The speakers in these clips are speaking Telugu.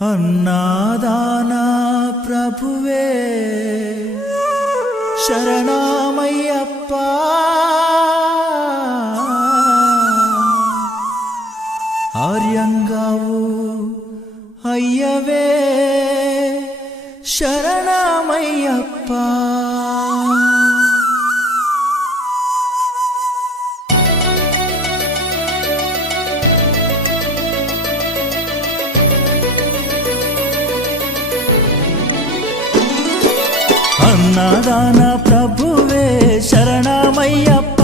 అన్నాదానా ప్రభువే శరణమయ్యప్ప ఆర్యంగావు అయ్యవే శరణమయ్యప్ప అన్నదాన ప్రభువే శరణమయ్యప్ప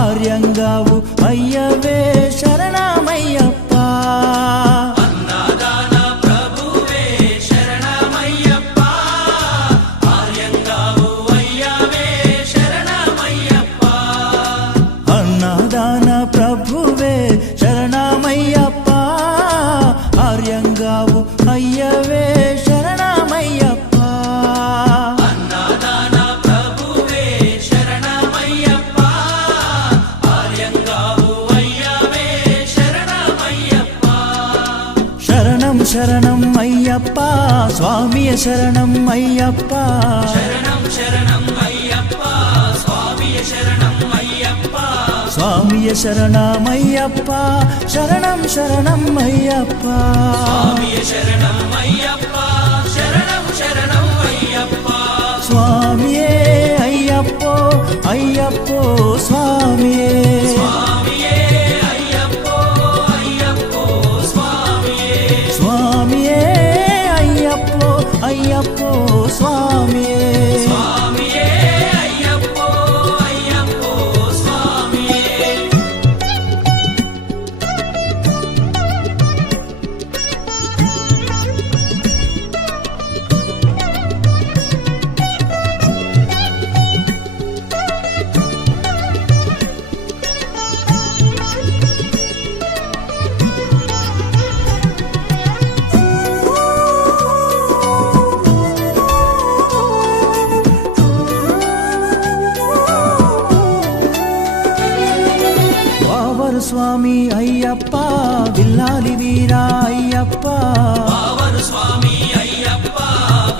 ఆర్యంగావు అయ్యవే శరణమయ్యప్ప అన్నదాన ప్రభువే శరణమయ్యప్ప ఆర్యంగావు అయ్యవే శరణమయ్యప్ప అన్నదాన ప్రభువే శరణమయ్యప్ప ఆర్యంగావు అయ్యవే శరణం అయ్యప్ప స్వామియ శరణం అయ్యప్ప శరణం శరణం అయ్యప్ప స్వామియ శరణం అయ్యప్ప స్వామియ శరణమయ్యప్ప శరణం శరణం అయ్యప్ప స్వామియ శరణం అయ్యప్ప శరణం శరణం అయ్యప్ప స్వామియే అయ్యప్పో అయ్యప్పో స్వామియే అయ్యప్పో స్వామియే స్వామియే అయ్యప్పో అయ్యప్పో స్వామియే స్వామి అయ్యప్ప విల్లాలి వీరా అయ్యప్ప పావను స్వామి అయ్యప్ప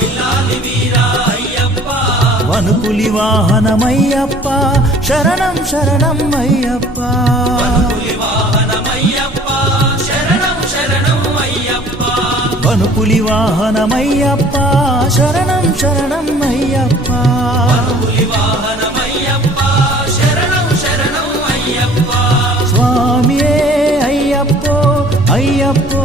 విల్లాలి వీరా అయ్యప్ప వనుపులి వాహనమయ్యప్ప శరణం శరణం అయ్యప్ప వనుపులి వాహనమయ్యప్ప శరణం శరణం అయ్యప్ప వనుపులి వాహనమయ్యప్ప శరణం శరణం అయ్యప్ప వనుపులి వాహనమయ్యప్ప శరణం శరణం అయ్యప్ప స్వామియే అయ్యప్పో అయ్యప్పో